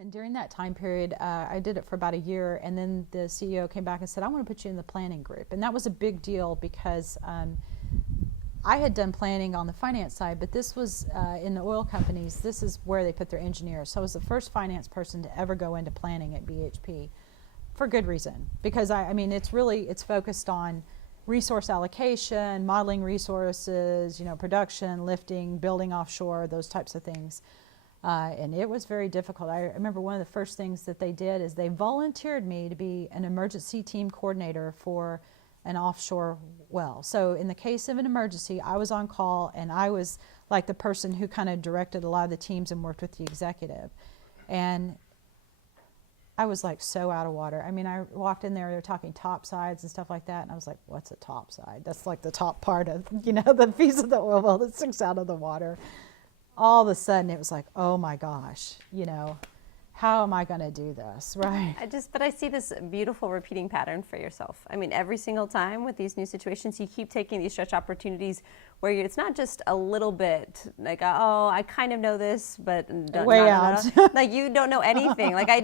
And during that time period, I did it for about a year, and then the CEO came back and said, I want to put you in the planning group. And that was a big deal because I had done planning on the finance side, but this was in the oil companies, this is where they put their engineers. So I was the first finance person to ever go into planning at BHP for good reason. Because I mean, it's focused on resource allocation, modeling resources, production, lifting, building offshore, those types of things. And it was very difficult. I remember one of the first things that they did is they volunteered me to be an emergency team coordinator for an offshore well. So in the case of an emergency, I was on call, and I was like the person who kind of directed a lot of the teams and worked with the executive. And I was like so out of water. I mean, I walked in there, they were talking topsides and stuff like that, and I was like, what's a topside? That's like the top part of, the piece of the oil well that sticks out of the water. All of a sudden it was like, oh my gosh, how am I going to do this, right? But I see this beautiful repeating pattern for yourself. I mean, every single time with these new situations, you keep taking these stretch opportunities where it's not just a little bit like, oh, I kind of know this, but way out. Like you don't know anything. Like I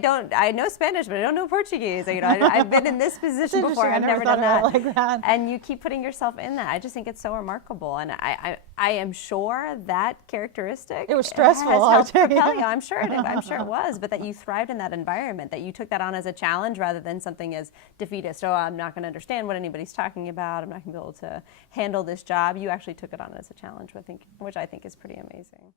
know Spanish, but I don't know Portuguese. I've been in this position before. I've never done that. Like that. And you keep putting yourself in that. I just think it's so remarkable. And I am sure that characteristic. It was stressful. Has helped propel you. I'm sure it was. But that you thrived in that environment, that you took that on as a challenge rather than something as defeatist. Oh, I'm not going to understand what anybody's talking about. I'm not going to be able to handle this job. You actually took it on as a challenge, which I think is pretty amazing.